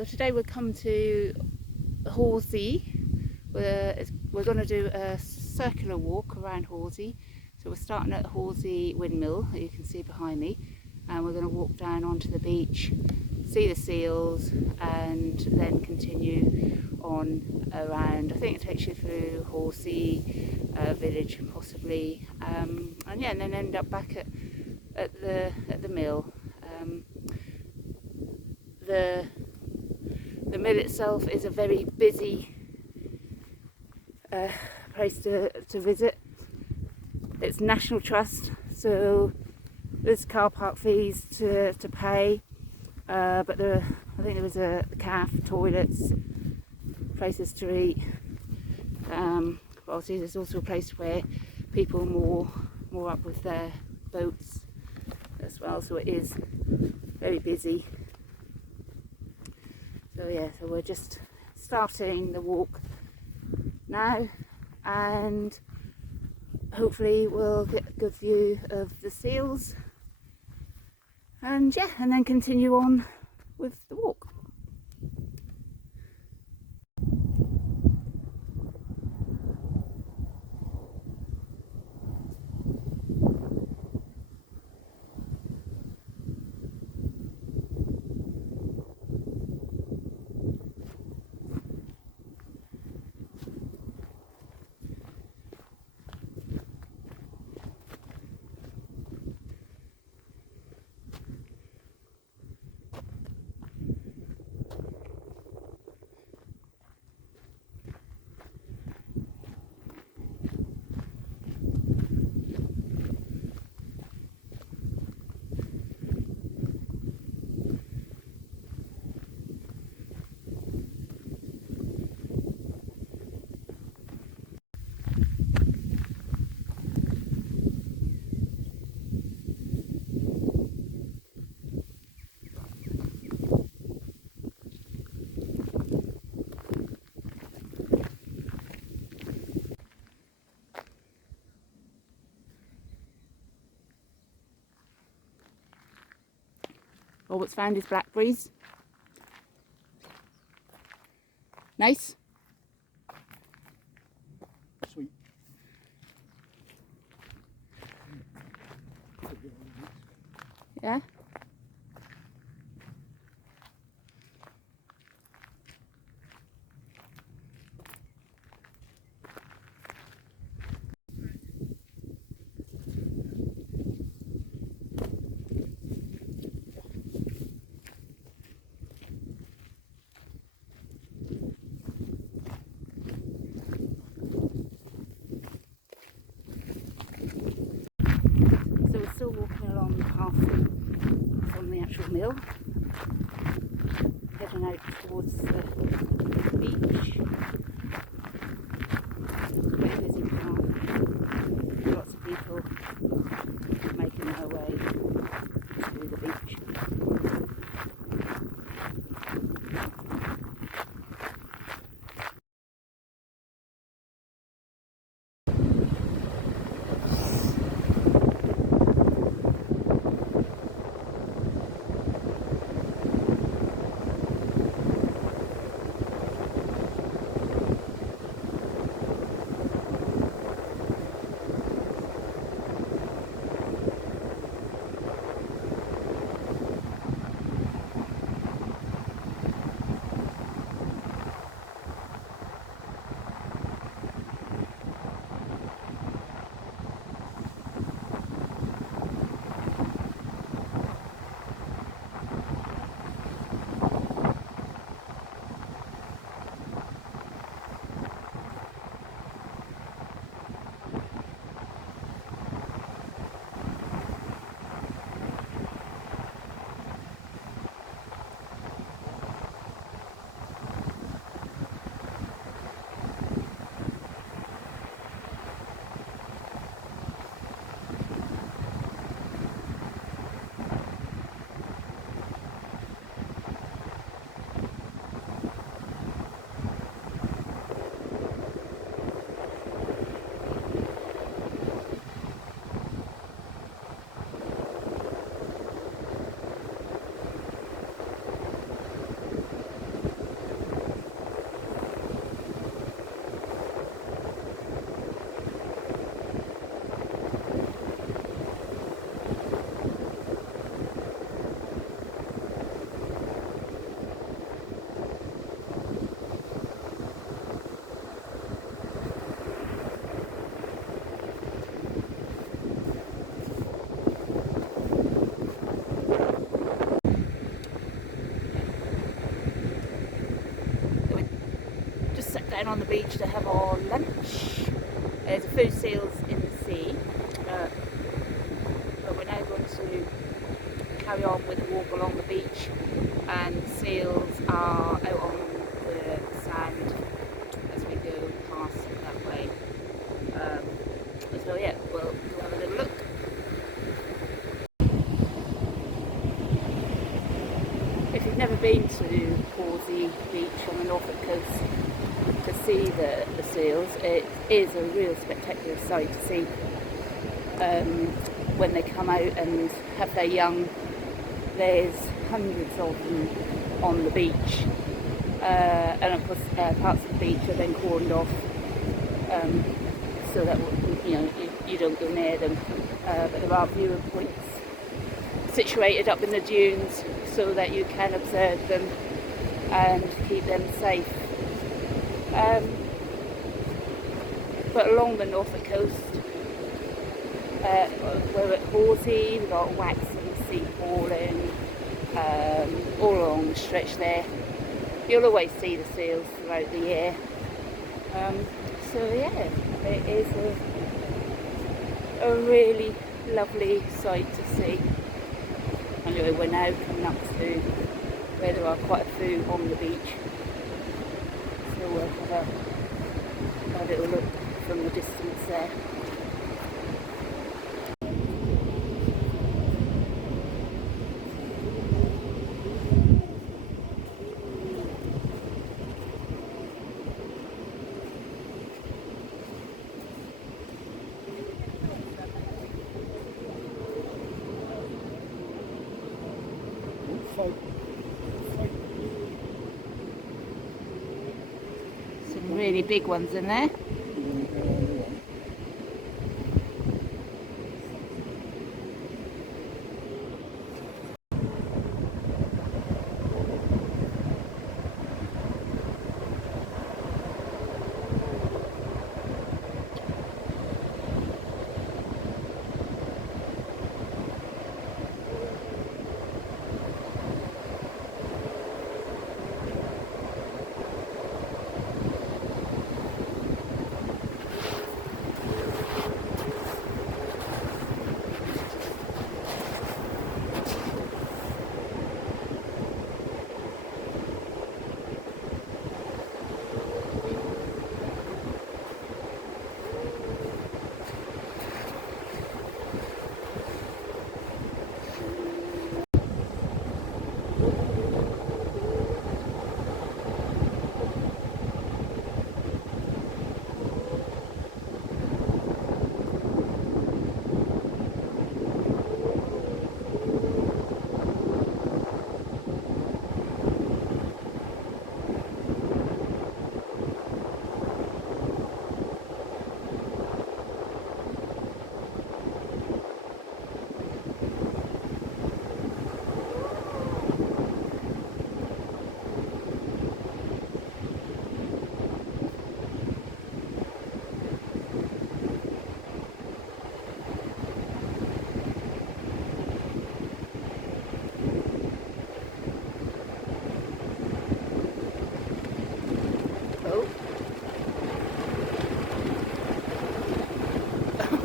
So today we've come to Horsey. We're going to do a circular walk around Horsey. So we're starting at Horsey Windmill, that you can see behind me, and we're going to walk down onto the beach, see the seals, and then continue on around. I think it takes you through Horsey village possibly, and yeah, and then end up back at the mill. The mill itself is a very busy place to visit. It's National Trust, so there's car park fees to pay, but I think there was a cafe, toilets, places to eat. Obviously there's also a place where people are more up with their boats as well, so it is very busy. So yeah, so we're just starting the walk now, and hopefully we'll get a good view of the seals, and yeah, and then continue on with the walk. All what's found is blackberries. Nice. Sweet. Yeah. So we're still walking along the path from the actual mill, heading out towards the beach. Very busy path, lots of people making their way to the beach. getting on the beach to have our lunch. There's a few seals in the sea, but we're now going to carry on with the walk along the beach, and the seals are out on the sand as we go past that way. So yeah, we'll have a little look. If you've never been to Horsey Beach on the Norfolk coast to see the seals, it is a real spectacular sight to see when they come out and have their young. There's hundreds of them on the beach, and of course parts of the beach are then cordoned off so that you don't go near them, but there are viewer points situated up in the dunes so that you can observe them and keep them safe. But along the Norfolk coast, we're at Horsey, we've got Waxham, Sea Hauling, all along the stretch there. You'll always see the seals throughout the year. So yeah, it is a really lovely sight to see. Anyway, we're now coming up to where there are quite a few on the beach. So we'll have a little look from the distance there. Some really big ones in there.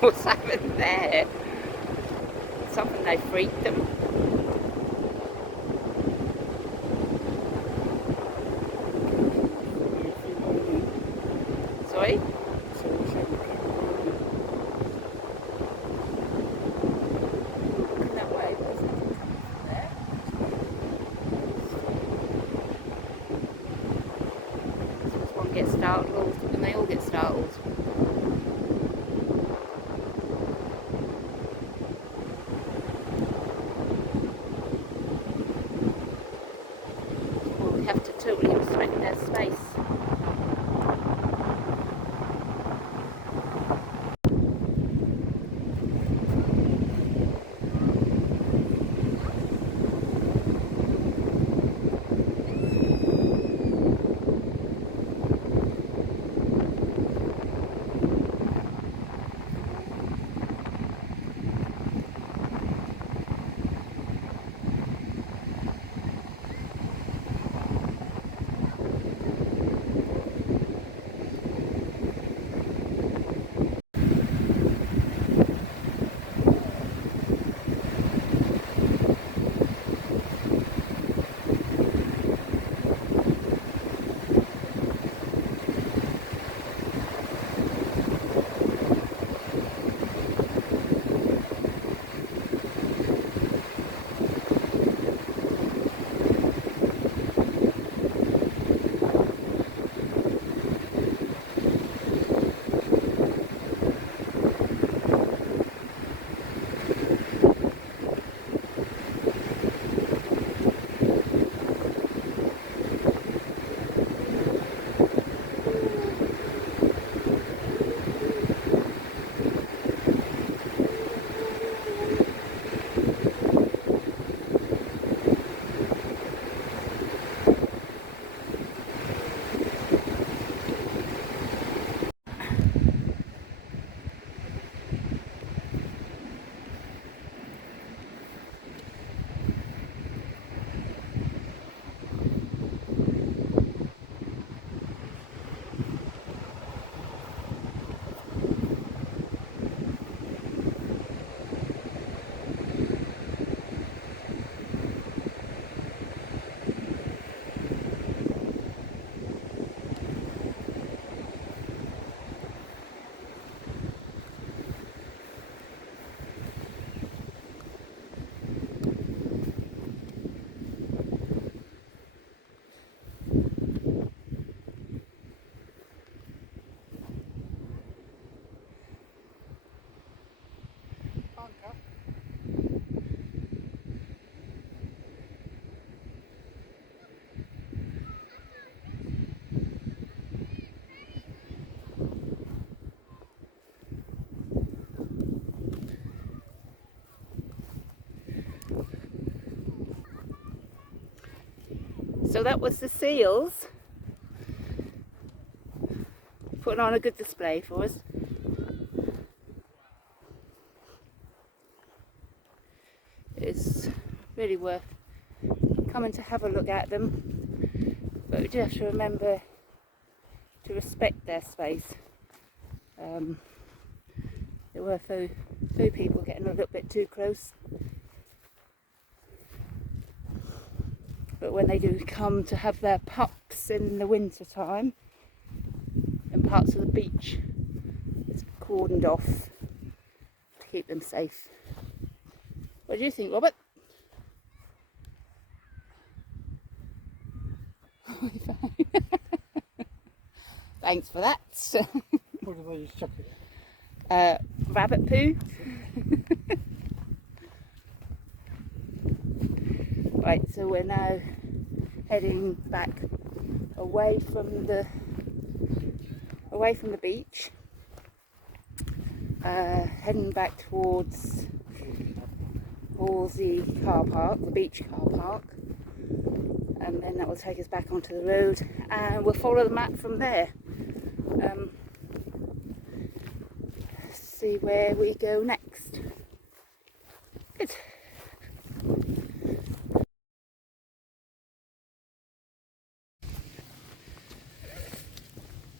What's happened there? Something they freaked them. Sorry? That way, there's nothing coming from there. This one gets startled, and they all get startled. Have to totally respect their space. So that was the seals putting on a good display for us. It's really worth coming to have a look at them, but we do have to remember to respect their space. There were a few people getting a little bit too close, but when they do come to have their pups in the winter time, in parts of the beach, it's cordoned off to keep them safe. What do you think, Robert? Thanks for that. What did they just chuck it? Rabbit poo. Right, so we're now heading back away from the beach, heading back towards Horsey car park, the beach car park, and then that will take us back onto the road, and we'll follow the map from there. See where we go next. Good.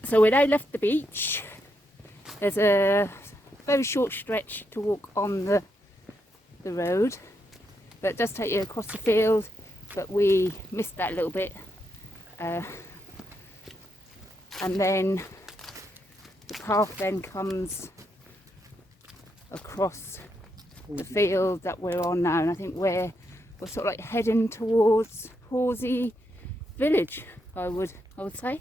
So we now left the beach. There's a very short stretch to walk on the road, but it does take you across the field, but we missed that a little bit. And then the path then comes across the field that we're on now, and I think we're sort of like heading towards Horsey village, I would say.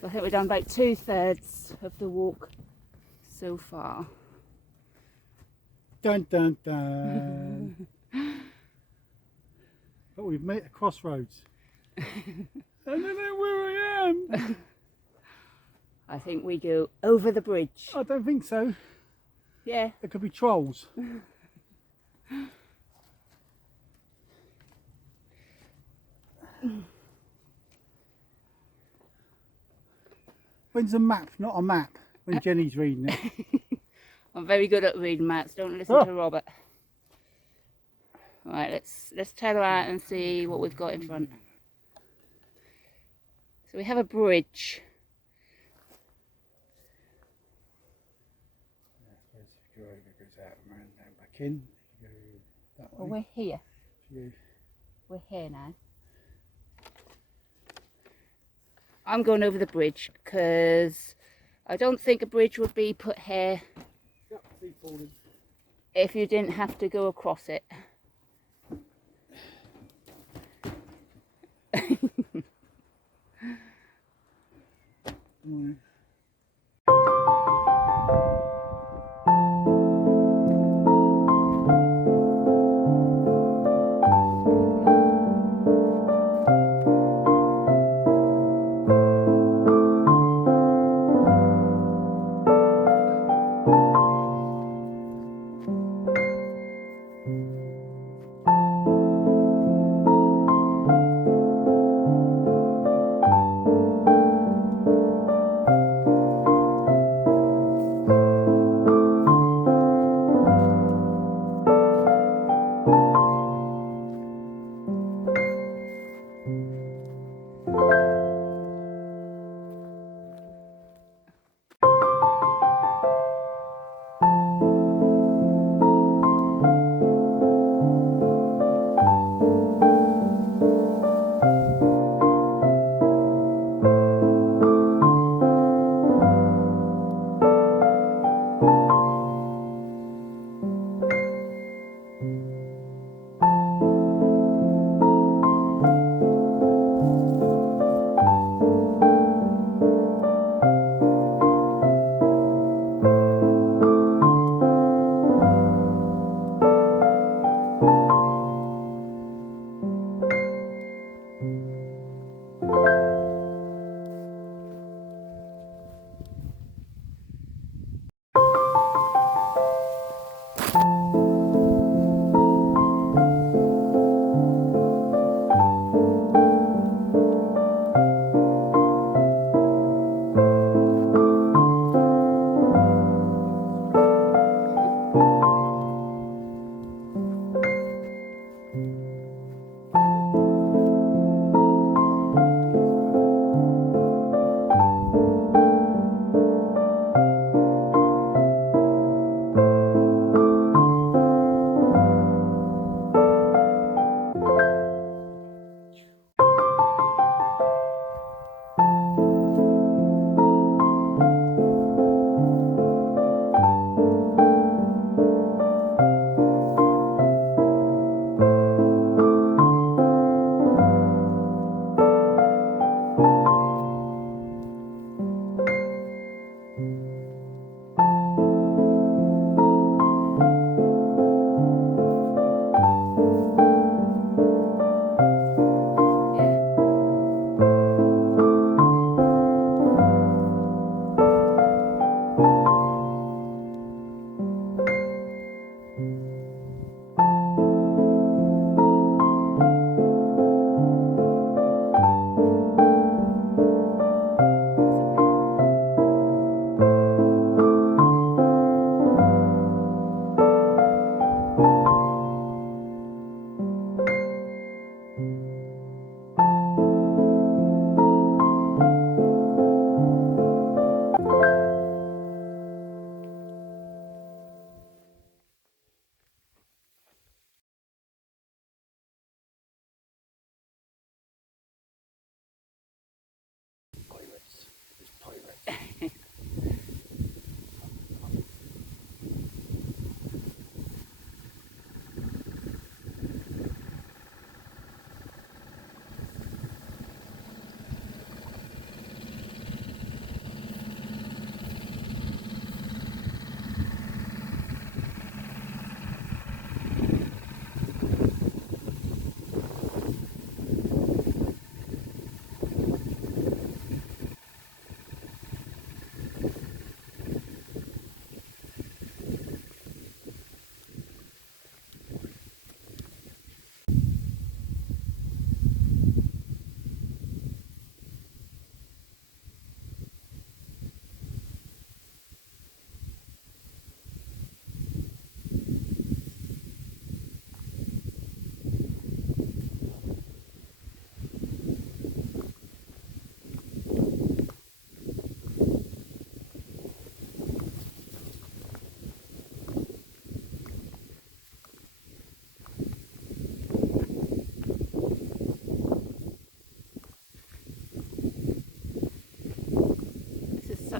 So I think we've done about 2/3 of the walk so far. Dun dun dun. But we've met a crossroads. I don't know where I am. I think we go over the bridge. I don't think so. Yeah. There could be trolls. When's a map not a map? When Jenny's reading it. I'm very good at reading maps. Don't listen to Robert. Right, let's turn around and see what we've got in front. So we have a bridge. I suppose if you go over, it goes out and round down back in. If you go that way. Well, we're here. You We're here now. I'm going over the bridge because I don't think a bridge would be put here if you didn't have to go across it.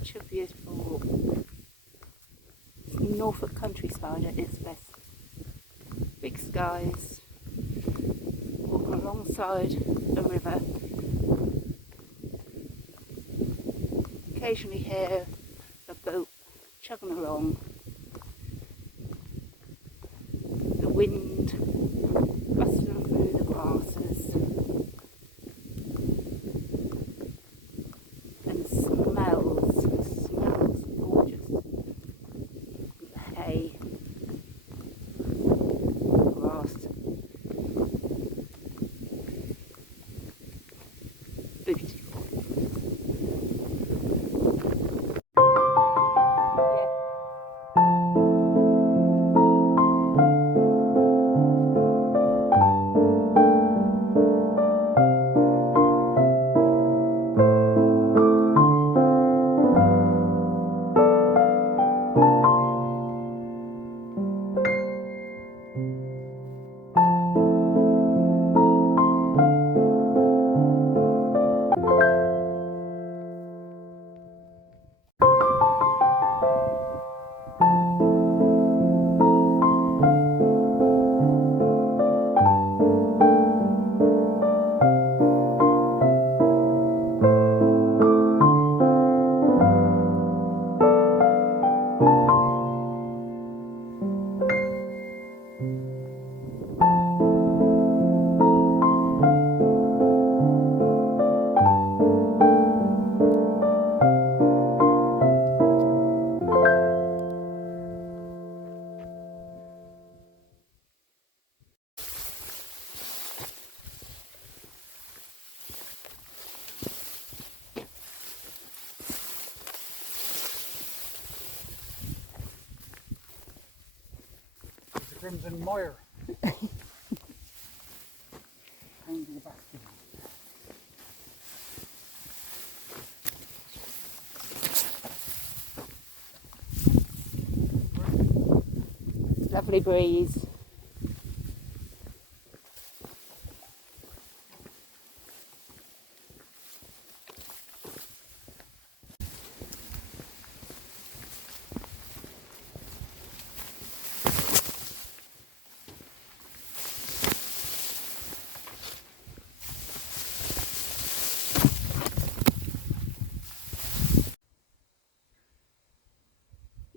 such a beautiful walk. Norfolk countryside at its best. Big skies, walking alongside a river. Occasionally hear a boat chugging along. The wind rustling through the grasses. And smells gorgeous. Hay, grass, beautiful. The Crimson Mire. Hanging in the back. Lovely breeze.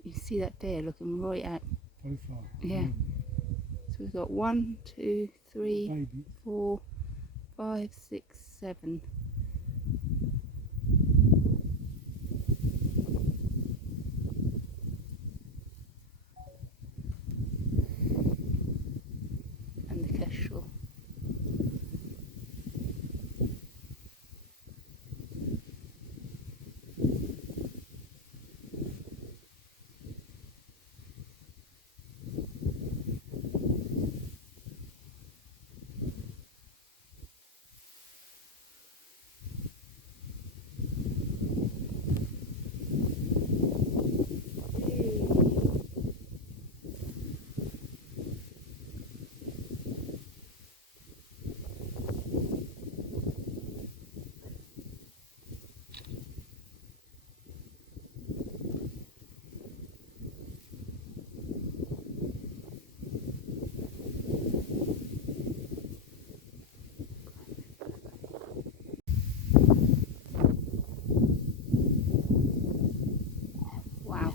You see that deer looking right at. Very far. Yeah. So we've got 1, 2, 3, Baby. 4, 5, 6, 7. And the kestrel. Wow.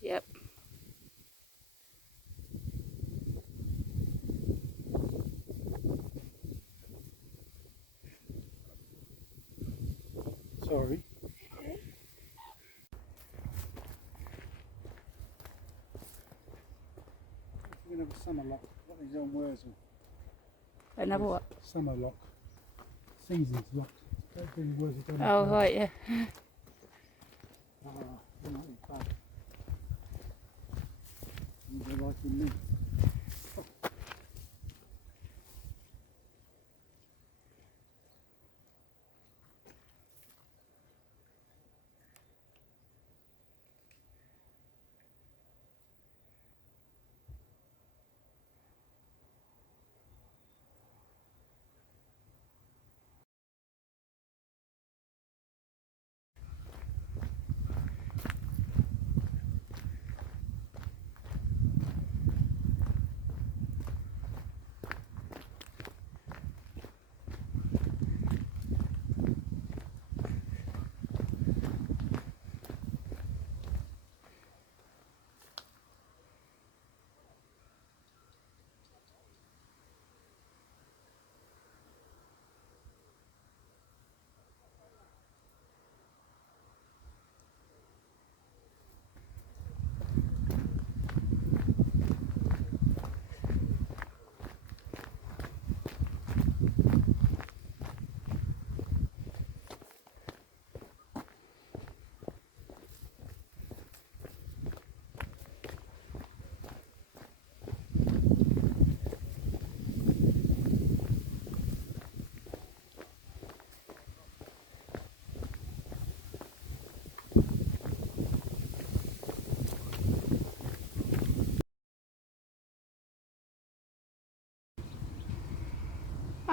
Yep. Sorry. We're going to have a summer lock. What is on Wurzel? Another what? Summer lock. Seasons lock. Don't do Wurzel. Don't Oh, have right, yeah. they're not as bad. They're like in me.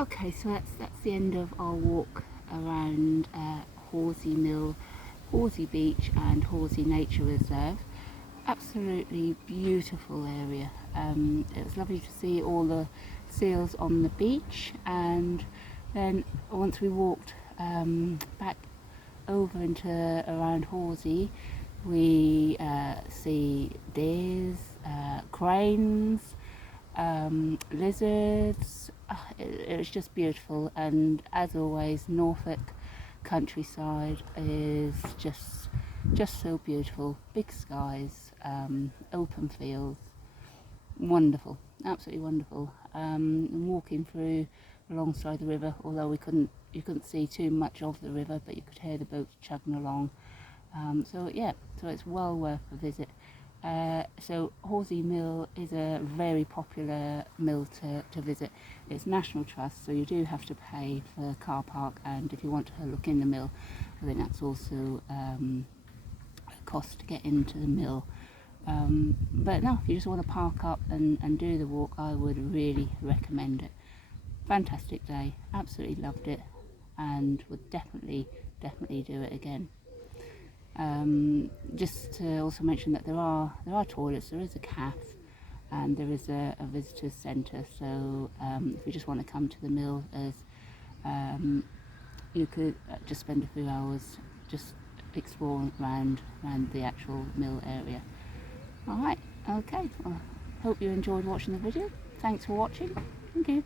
Okay, so that's the end of our walk around Horsey Mill, Horsey Beach and Horsey Nature Reserve. Absolutely beautiful area. It was lovely to see all the seals on the beach, and then once we walked back over into around Horsey, we see deers, cranes, lizards. It was just beautiful, and as always, Norfolk countryside is just so beautiful. Big skies, open fields, wonderful, absolutely wonderful. And walking through alongside the river, although you couldn't see too much of the river, but you could hear the boats chugging along. So yeah, so it's well worth a visit. So Horsey Mill is a very popular mill to visit. It's National Trust, so you do have to pay for the car park, and if you want to look in the mill, I think that's also a cost to get into the mill. But no, if you just want to park up and do the walk, I would really recommend it. Fantastic day, absolutely loved it, and would definitely do it again. Just to also mention that there are toilets, there is a cafe, and there is a visitors centre, so if you just want to come to the mill, as you could just spend a few hours just exploring around the actual mill area. Alright, okay, well, hope you enjoyed watching the video. Thanks for watching. Thank you.